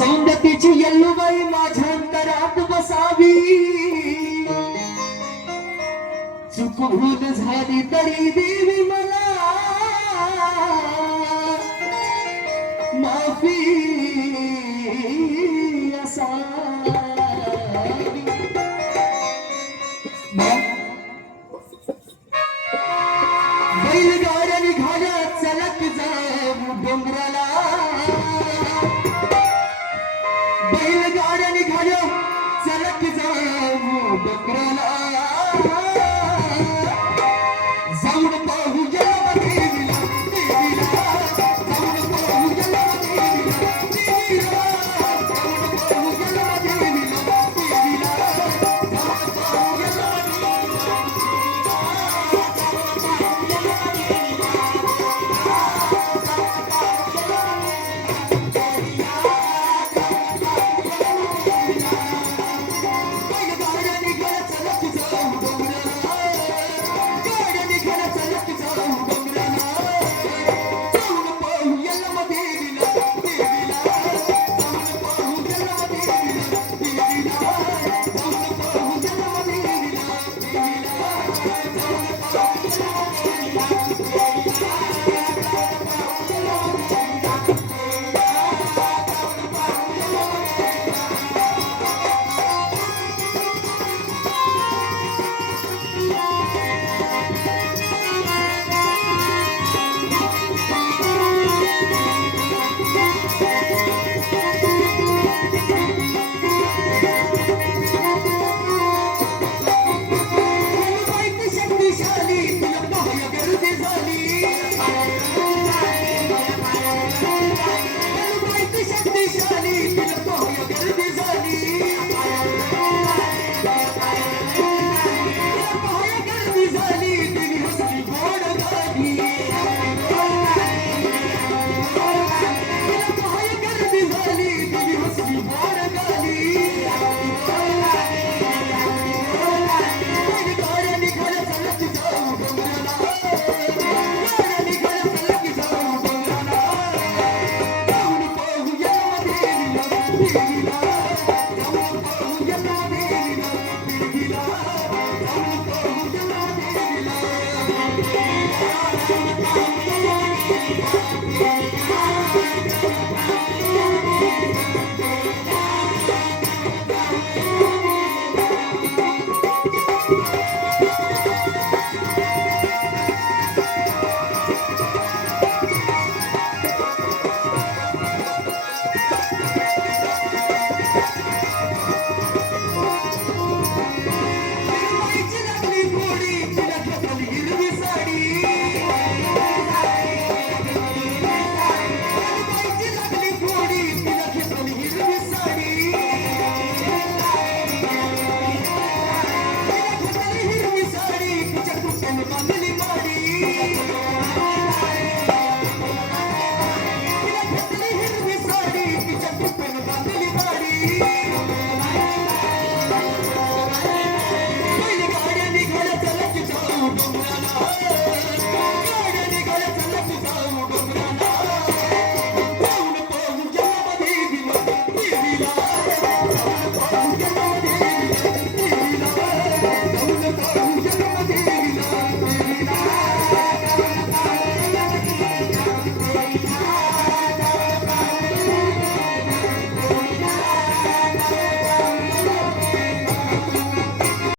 सौंदतीची यल्लूबाई माझ्या अंतरात बसावी, चुकून झाली तरी देवी मला माफी असावी. बैलगाड्या निघाल्या चलत जाऊ डोंगराला, बैलगाड्या निघाल्या चलत जाऊ डोंगराला, जाऊन पाहू गेला देवीला, देवीला जाऊन पाहू गेला देवीला, देवीला जाऊन पाहू गेला देवीला, देवीला जाऊन पाहू गेला Thank you.